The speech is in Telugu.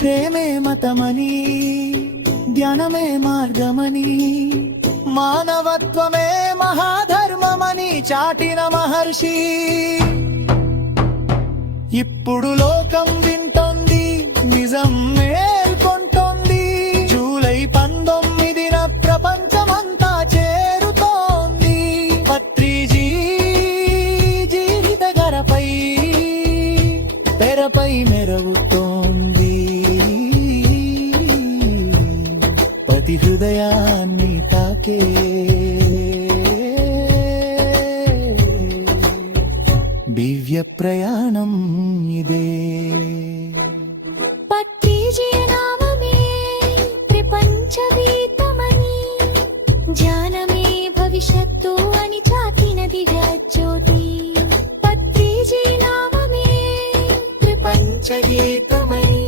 ప్రేమే మతమని ధ్యానమే మార్గమని మానవత్వమే మహాధర్మమని చాటిన మహర్షి. ఇప్పుడు లోకం వింటోంది, నిజం మేల్కొంటోంది. జూలై 19న ప్రపంచమంతా చేరుతోంది. పత్రిజీ జీవిత గరపై తెరపై మెరుగుతోంది. పతి హృదయాన్ని తాకే దివ్య ప్రయాణం ఇదే. పత్రిజీ నామమే ప్రపంచగీతమని జ్ఞానమే భవిష్యత్తు అని చాటిన దివ్య జ్యోతి. పత్రిజీ నామమే ప్రపంచగీతమని